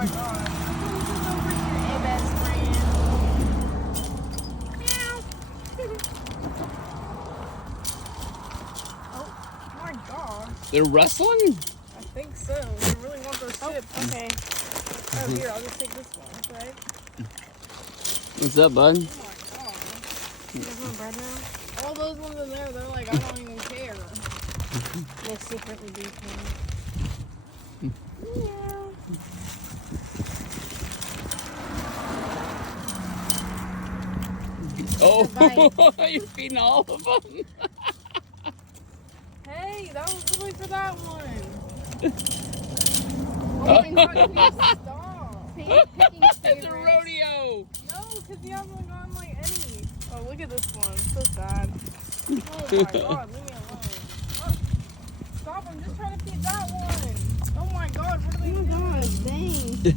my god. This is over here, a best friend. Meow. Oh my god. They're wrestling? I think so. They really want those chips. Okay. Oh, here, I'll just take this one, right? What's up, bud? Oh my god. You guys want bread now? All those ones in there, they're like, I don't even care. They secretly do care. Meow. Oh, you're feeding all of them. Hey, that was really for that one. Oh my god, please stop. He's picking It's a favorites. rodeo. No, because he hasn't gone like any. Oh, look at this one. So sad. Oh my god, leave me alone. Oh, stop, I'm just trying to feed that one. Oh my god, what are they doing? Oh my gosh, dang.